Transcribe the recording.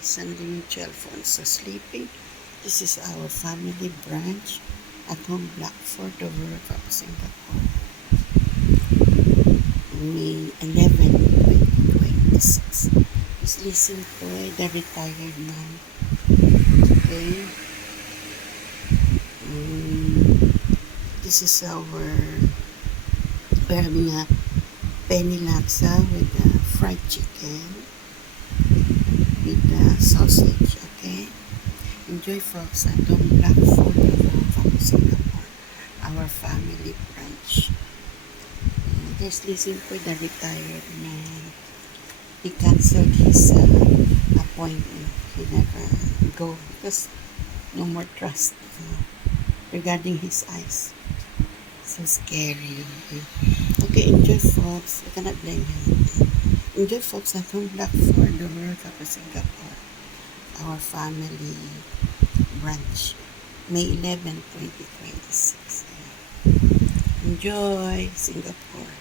son ring 12 on so sleeping. This is our family branch at home Blackford, the world of Singapore. May 11, 2026. Just listen po, the retired man. Okay. This is we're having a penny laksa with fried chicken with sausage, okay? Enjoy folks at Don Blackford from Singapore, our family brunch. Just listen for the retired man. He canceled his appointment. He never go because no more trust regarding his eyes. So scary. Okay, enjoy folks. I cannot blame him. Enjoy folks at home Blackford, the World Cup of Singapore. Our family brunch. May 11, 2026. Enjoy Singapore.